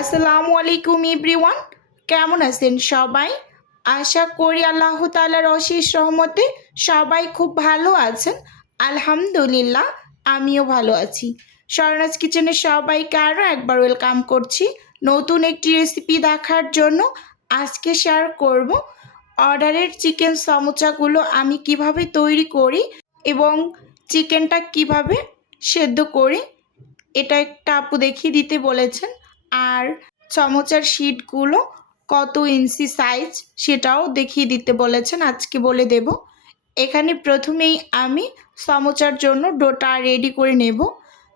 আসসালামু আলাইকুম এভরিওয়ান, কেমন আছেন সবাই? আশা করি আল্লাহ তালার অশেষ রহমতে সবাই খুব ভালো আছেন। আলহামদুলিল্লাহ, আমিও ভালো আছি। স্বর্ণাজ কিচেনে সবাইকে আরও একবার ওয়েলকাম করছি নতুন একটি রেসিপি দেখার জন্য। আজকে শেয়ার করব অর্ডারের চিকেন সমোচাগুলো আমি কীভাবে তৈরি করি এবং চিকেনটা কীভাবে সেদ্ধ করি। এটা একটা আপু দেখিয়ে দিতে বলেছেন। আর চামচার শিটগুলো কত ইঞ্চি সাইজ সেটাও দেখিয়ে দিতে বলেছেন, আজকে বলে দেব। এখানে প্রথমেই আমি সমোচার জন্য ডোটা রেডি করে নেব।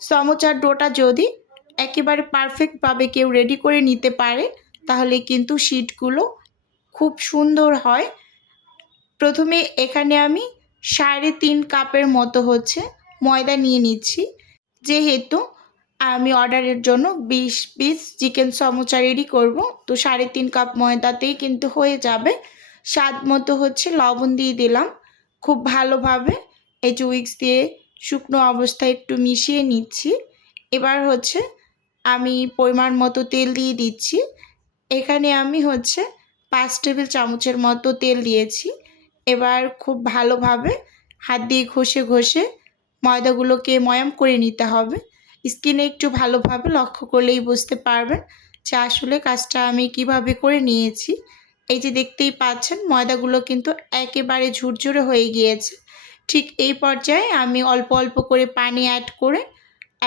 সমোচার ডোটা যদি একেবারে পারফেক্টভাবে কেউ রেডি করে নিতে পারে, তাহলে কিন্তু শিটগুলো খুব সুন্দর হয়। প্রথমে এখানে আমি সাড়ে তিন কাপের মতো হচ্ছে ময়দা নিয়ে নিচ্ছি। যেহেতু আমি অর্ডারের জন্য বিশ পিস চিকেন সমোচা রেডি করব। তো সাড়ে তিন কাপ ময়দাতেই কিন্তু হয়ে যাবে। স্বাদ মতো হচ্ছে লবণ দিয়ে দিলাম। খুব ভালোভাবে এই যে উইক্স দিয়ে শুকনো অবস্থায় একটু মিশিয়ে নিচ্ছি। এবার হচ্ছে আমি পরিমাণ মতো তেল দিয়ে দিচ্ছি। এখানে আমি হচ্ছে পাঁচ টেবিল চামচের মতো তেল দিয়েছি। এবার খুব ভালোভাবে হাত দিয়ে ঘষে ঘষে ময়দাগুলোকে ময়াম করে নিতে হবে। স্কিনে একটু ভালোভাবে লক্ষ্য করলেই বুঝতে পারবেন যে আসলে কাজটা আমি কীভাবে করে নিয়েছি। এই যে দেখতেই পাচ্ছেন, ময়দাগুলো কিন্তু একেবারে ঝুরঝুরে হয়ে গিয়েছে। ঠিক এই পর্যায়ে আমি অল্প অল্প করে পানি অ্যাড করে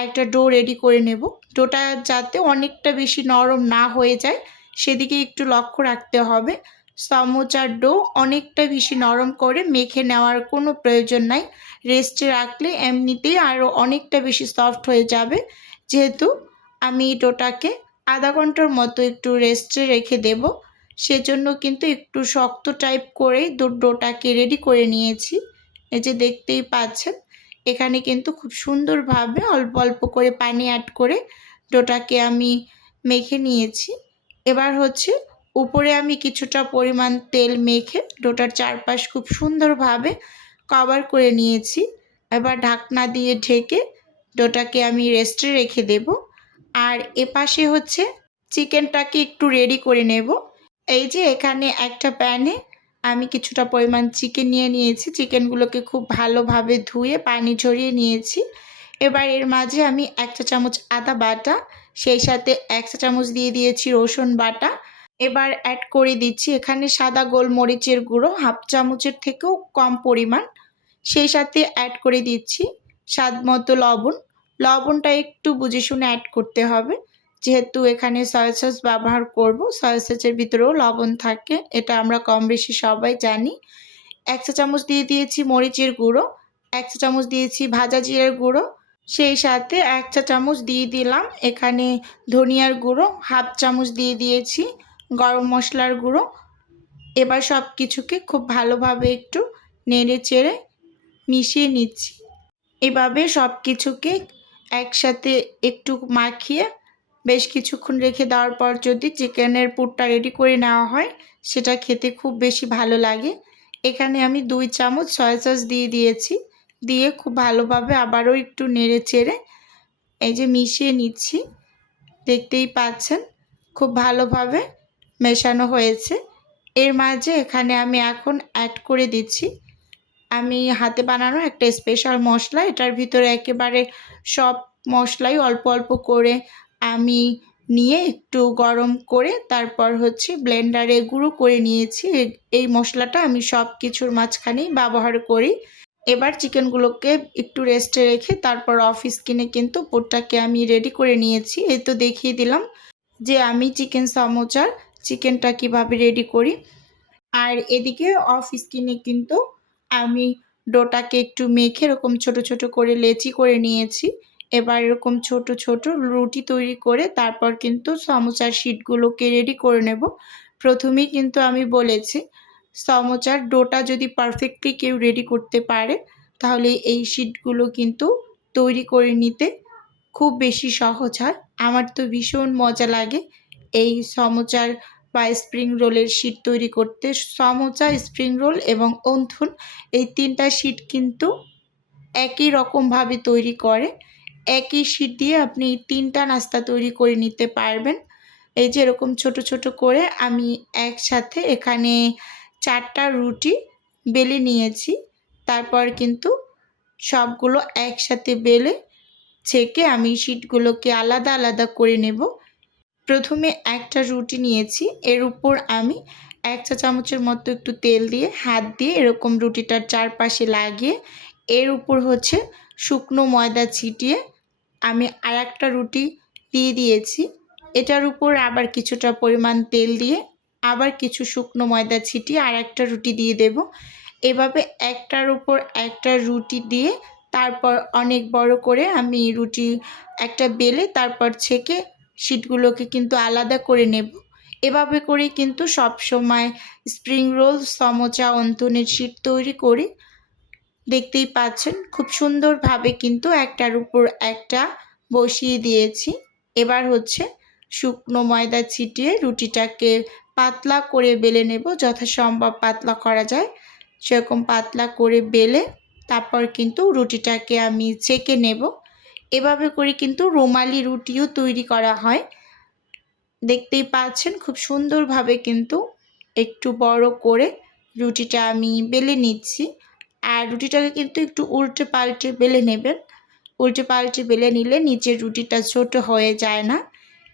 একটা ডো রেডি করে নেব। ডোটা যাতে অনেকটা বেশি নরম না হয়ে যায়, সেদিকে একটু লক্ষ্য রাখতে হবে। সমোচার ডো অনেকটা বেশি নরম করে মেখে নেওয়ার কোনো প্রয়োজন নাই। রেস্টে রাখলে এমনিতেই আরও অনেকটা বেশি সফট হয়ে যাবে। যেহেতু আমি ডোটাকে আধা ঘণ্টার মতো একটু রেস্টে রেখে দেব, সেজন্য কিন্তু একটু শক্ত টাইপ করেই ডোটাকে রেডি করে নিয়েছি। এই যে দেখতেই পাচ্ছেন, এখানে কিন্তু খুব সুন্দরভাবে অল্প অল্প করে পানি অ্যাড করে ডোটাকে আমি মেখে নিয়েছি। এবার হচ্ছে উপরে আমি কিছুটা পরিমাণ তেল মেখে ডোটার চারপাশ খুব সুন্দরভাবে কভার করে নিয়েছি। এবার ঢাকনা দিয়ে ঢেকে ডোটাকে আমি রেস্টে রেখে দেব। আর এপাশে হচ্ছে চিকেনটাকে একটু রেডি করে নেব। এই যে এখানে একটা প্যানে আমি কিছুটা পরিমাণ চিকেন নিয়ে নিয়েছি। চিকেনগুলোকে খুব ভালোভাবে ধুয়ে, পানি ঝরিয়ে নিয়েছি। এবার এর মাঝে আমি একটা চামচ আদা বাটা, সেই সাথে এক চা চামচ দিয়ে দিয়েছি রসুন বাটা। এবার অ্যাড করে দিচ্ছি এখানে সাদা গোলমরিচের গুঁড়ো, হাফ চামচের থেকেও কম পরিমাণ। সেই সাথে অ্যাড করে দিচ্ছি স্বাদ মতো লবণ। লবণটা একটু বুঝে শুনে অ্যাড করতে হবে। যেহেতু এখানে সয়া সস ব্যবহার করব সয়া সসের ভিতরেও লবণ থাকে, এটা আমরা কম বেশি সবাই জানি। এক চা চামচ দিয়ে দিয়েছি মরিচের গুঁড়ো, এক চা চামচ দিয়েছি ভাজা জিরের গুঁড়ো। সেই সাথে এক চা চামচ দিয়ে দিলাম এখানে ধনিয়ার গুঁড়ো, হাফ চামচ দিয়ে দিয়েছি গরম মশলার গুঁড়ো। এবার সব কিছুকে খুব ভালোভাবে একটু নেড়ে চেড়ে মিশিয়ে নিচ্ছি। এভাবে সব কিছুকে একসাথে একটু মাখিয়ে বেশ কিছুক্ষণ রেখে দেওয়ার পর যদি চিকেনের পুরটা রেডি করে নেওয়া হয়, সেটা খেতে খুব বেশি ভালো লাগে। এখানে আমি দুই চামচ সয়া সস দিয়ে দিয়েছি। দিয়ে খুব ভালোভাবে আবারও একটু নেড়ে চেড়ে এই যে মিশিয়ে নিচ্ছি। দেখতেই পাচ্ছেন, খুব ভালোভাবে মেশানো হয়েছে। এর মাঝে এখানে আমি এখন অ্যাড করে দিচ্ছি। আমি হাতে বানানো একটা স্পেশাল মশলা। এটার ভিতরে একেবারে সব মশলাই অল্প অল্প করে আমি নিয়ে একটু গরম করে তারপর হচ্ছে ব্লেন্ডারে গুঁড়ো করে নিয়েছি। এই মশলাটা আমি সব কিছুর মাঝখানেই ব্যবহার করি। এবার চিকেনগুলোকে একটু রেস্টে রেখে তারপর অফিস কিনে কিন্তু পোটটাকে আমি রেডি করে নিয়েছি। এই তো দেখিয়ে দিলাম যে আমি চিকেন সমোচার চিকেনটা কীভাবে রেডি করি। আর এদিকে অফ স্কিনে কিন্তু আমি ডোটাকে একটু মেখে এরকম ছোট ছোট করে লেচি করে নিয়েছি। এবার এরকম ছোট ছোট রুটি তৈরি করে তারপর কিন্তু সমোচার শিটগুলোকে রেডি করে নেব। প্রথমেই কিন্তু আমি বলেছি, সমোচার ডোটা যদি পারফেক্টলি কেউ রেডি করতে পারে, তাহলে এই শিটগুলো কিন্তু তৈরি করে নিতে খুব বেশি সহজ হয়। আমার তো ভীষণ মজা লাগে এই সমোচার বা স্প্রিং রোলের শিট তৈরি করতে সমোচা স্প্রিং রোল এবং অন্থুন এই তিনটা শিট কিন্তু একই রকমভাবে তৈরি করে। একই শিট দিয়ে আপনি তিনটা নাস্তা তৈরি করে নিতে পারবেন। এই যে এরকম ছোট ছোট করে আমি একসাথে এখানে চারটা রুটি বেলে নিয়েছি। তারপর কিন্তু সবগুলো একসাথে বেলে ছেঁকে আমি শিটগুলোকে আলাদা আলাদা করে নেব। প্রথমে একটা রুটি নিয়েছি। এর উপর আমি এক চা চামচের মতো একটু তেল দিয়ে হাত দিয়ে এরকম রুটিটার চারপাশে লাগিয়ে, এর উপর হচ্ছে শুকনো ময়দা ছিটিয়ে আমি আর একটা রুটি দিয়ে দিয়েছি। এটার উপর আবার কিছুটা পরিমাণ তেল দিয়ে আবার কিছু শুকনো ময়দা ছিটিয়ে আর একটা রুটি দিয়ে দেব। এভাবে একটার উপর একটা রুটি দিয়ে তারপর অনেক বড় করে আমি রুটি একটা বেলে তারপর ছেঁকে শিটগুলোকে কিন্তু আলাদা করে নেব। এভাবে করে কিন্তু সব সময় স্প্রিং রোল সমোচা, অন্তনের শিট তৈরি করি দেখতেই পাচ্ছেন, খুব সুন্দরভাবে কিন্তু একটার উপর একটা বসিয়ে দিয়েছি। এবার হচ্ছে শুকনো ময়দা ছিটিয়ে রুটিটাকে পাতলা করে বেলে নেব, যথাসম্ভব পাতলা করা যায়। সেরকম পাতলা করে বেলে তারপর কিন্তু রুটিটাকে আমি চেকে নেব। এভাবে করে কিন্তু রুমালি রুটিও তৈরি করা হয়। দেখতেই পাচ্ছেন খুব সুন্দরভাবে কিন্তু একটু বড় করে রুটিটা আমি বেলে নিচ্ছি। আর রুটিটাকে কিন্তু একটু উল্টে পাল্টে বেলে নেবেন। উল্টে পাল্টে বেলে নিলে নিচের রুটিটা ছোট হয়ে যায় না।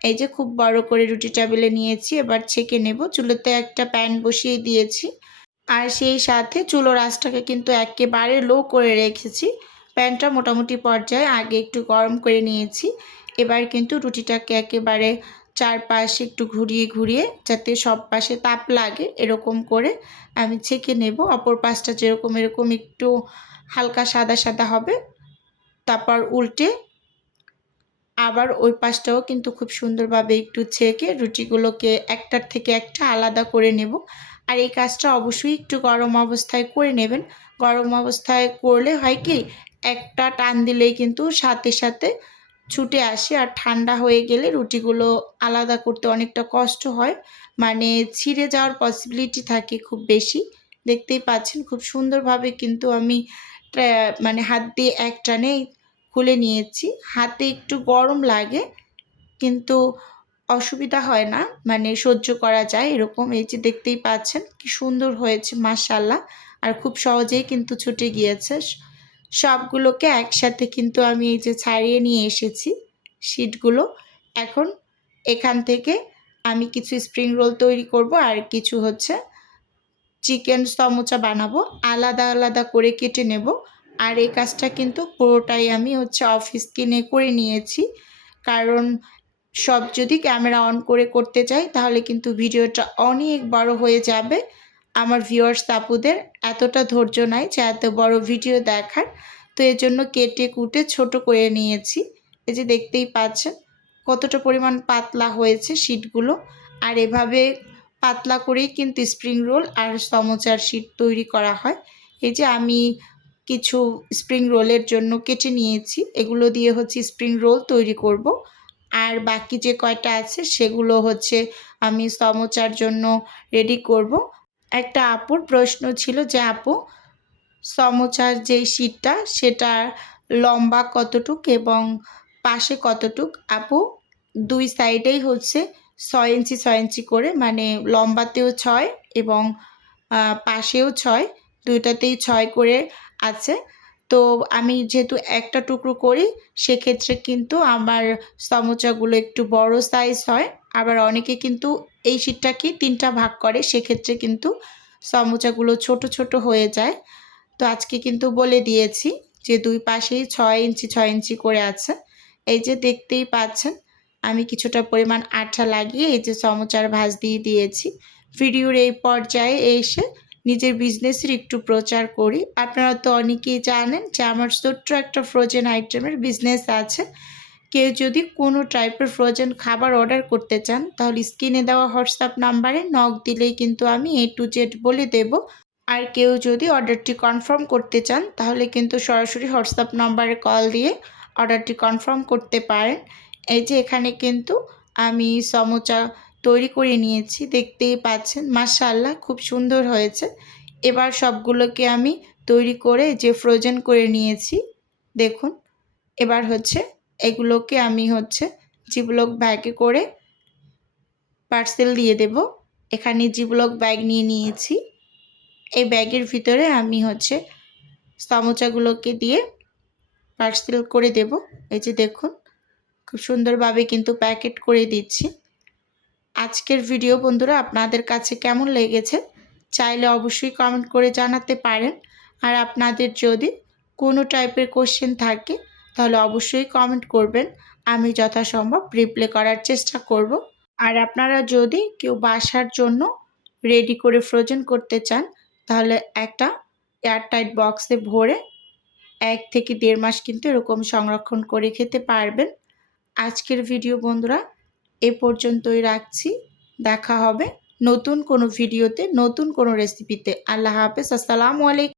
এই যে খুব বড় করে রুটিটা বেলে নিয়েছি, এবার ছেঁকে নেব। চুলোতে একটা প্যান বসিয়ে দিয়েছি। আর সেই সাথে চুলো আঁচটাকে কিন্তু একেবারে লো করে রেখেছি। প্যানটা মোটামুটি পর্যায়ে, আগে একটু গরম করে নিয়েছি। এবার কিন্তু রুটিটাকে একেবারে চারপাশে একটু ঘুরিয়ে ঘুরিয়ে, যাতে সব পাশে তাপ লাগে, এরকম করে আমি ছেঁকে নেব। অপর পাশটা যেরকম এরকম একটু হালকা সাদা সাদা হবে। তারপর উল্টে আবার ওই পাশটাও কিন্তু খুব সুন্দরভাবে একটু ছেঁকে রুটিগুলোকে একটার থেকে একটা আলাদা করে নেব। আর এই কাজটা অবশ্যই একটু গরম অবস্থায় করে নেবেন। গরম অবস্থায় করলে হয় কি একটা টান দিলেই কিন্তু সাথে সাথে ছুটে আসে। আর ঠান্ডা হয়ে গেলে রুটিগুলো আলাদা করতে অনেকটা কষ্ট হয়। মানে ছিঁড়ে যাওয়ার পসিবিলিটি থাকে খুব বেশি। দেখতেই পাচ্ছেন, খুব সুন্দরভাবে কিন্তু আমি মানে হাত দিয়ে এক টানেই খুলে নিয়েছি। হাতে একটু গরম লাগে, কিন্তু অসুবিধা হয় না। মানে সহ্য করা যায় এরকম। এই যে দেখতেই পাচ্ছেন, কি সুন্দর হয়েছে মাসাল্লাহ আর খুব সহজেই কিন্তু ছুটে গিয়েছে। সবগুলোকে একসাথে কিন্তু আমি এই যে ছাড়িয়ে নিয়ে এসেছি শিটগুলো এখন এখান থেকে আমি কিছু স্প্রিং রোল তৈরি করব আর কিছু হচ্ছে চিকেন সমোচা বানাবো। আলাদা আলাদা করে কেটে নেব। আর এই কাজটা কিন্তু পুরোটাই আমি হচ্ছে অফিস কিনে করে নিয়েছি। কারণ সব যদি ক্যামেরা অন করে করতে চাই তাহলে কিন্তু ভিডিওটা অনেক বড় হয়ে যাবে। আমার ভিউয়ার্স তাপুদের এতটা ধৈর্য নাই যে এত বড় ভিডিও দেখার। তো এর জন্য কেটে কুটে ছোট করে নিয়েছি। এই যে দেখতেই পাচ্ছেন কতটা পরিমাণ পাতলা হয়েছে শিটগুলো আর এভাবে পাতলা করেই কিন্তু স্প্রিং রোল আর সমোচার শিট তৈরি করা হয়। এই যে আমি কিছু স্প্রিং রোলের জন্য কেটে নিয়েছি। এগুলো দিয়ে হচ্ছে স্প্রিং রোল তৈরি করব। আর বাকি যে কয়টা আছে সেগুলো হচ্ছে আমি সমোচার জন্য রেডি করব। একটা আপুর প্রশ্ন ছিল যে, আপু, সমোচার যে শীটটা সেটা লম্বা কতটুক এবং পাশে কতটুক? আপু, দুই সাইডেই হচ্ছে ছয় ইঞ্চি ছয় ইঞ্চি করে মানে লম্বাতেও ছয় এবং পাশেও ছয়, দুইটাতেই ছয় করে আছে। তো আমি যেহেতু একটা টুকরো করি, সেক্ষেত্রে কিন্তু আমার সমোচাগুলো একটু বড় সাইজ হয়। আবার অনেকে কিন্তু এই শীটটাকে তিনটা ভাগ করে, সেক্ষেত্রে কিন্তু সমোচাগুলো ছোট ছোট হয়ে যায়। তো আজকে কিন্তু বলে দিয়েছি যে দুই পাশেই ছয় ইঞ্চি ছয় ইঞ্চি করে আছে। এই যে দেখতেই পাচ্ছেন, আমি কিছুটা পরিমাণ আঠা লাগিয়ে এই যে সমোচার ভাজ দিয়ে দিয়েছি। ভিডিওর এই পর্যায়ে এসে নিজের বিজনেসের একটু প্রচার করি। আপনারা তো অনেকেই জানেন যে আমার ছোট্ট একটা ফ্রোজেন আইটেমের বিজনেস আছে। কেউ যদি কোনো টাইপের ফ্রোজেন খাবার অর্ডার করতে চান, তাহলে স্ক্রিনে দেওয়া হোয়াটসঅ্যাপ নাম্বারে নক দিলেই কিন্তু আমি এ টু জেড বলে দেব। আর কেউ যদি অর্ডারটি কনফার্ম করতে চান, তাহলে কিন্তু সরাসরি হোয়াটসঅ্যাপ নাম্বারে কল দিয়ে অর্ডারটি কনফার্ম করতে পারেন। এই যে এখানে কিন্তু আমি সমোচা তৈরি করে নিয়েছি, দেখতেই পাচ্ছেন মাশাল্লাহ খুব সুন্দর হয়েছে। এবার সবগুলোকে আমি তৈরি করে যে ফ্রোজেন করে নিয়েছি, দেখুন, এবার হচ্ছে এগুলোকে আমি হচ্ছে জিবলক ব্যাগে করে পার্সেল দিয়ে দেব। এখানে জিবলক ব্যাগ নিয়ে নিয়েছি। এই ব্যাগের ভিতরে আমি হচ্ছে সমোচাগুলোকে দিয়ে পার্সেল করে দেব। এই যে দেখুন, খুব সুন্দরভাবে কিন্তু প্যাকেট করে দিচ্ছি। আজকের ভিডিও বন্ধুরা আপনাদের কাছে কেমন লেগেছে চাইলে অবশ্যই কমেন্ট করে জানাতে পারেন। আর আপনাদের যদি কোনো টাইপের কোশ্চেন থাকে তাহলে অবশ্যই কমেন্ট করবেন। আমি যথাসম্ভব রিপ্লে করার চেষ্টা করব। আর আপনারা যদি কেউ বাসার জন্য রেডি করে ফ্রোজেন করতে চান, তাহলে একটা এয়ারটাইট বক্সে ভরে এক থেকে দেড় মাস কিন্তু এরকম সংরক্ষণ করে খেতে পারবেন। আজকের ভিডিও বন্ধুরা, এ পর্যন্তই রাখছি। দেখা হবে নতুন কোনো ভিডিওতে নতুন কোনো রেসিপিতে আল্লাহ হাফেজ, আসসালামু আলাইকুম।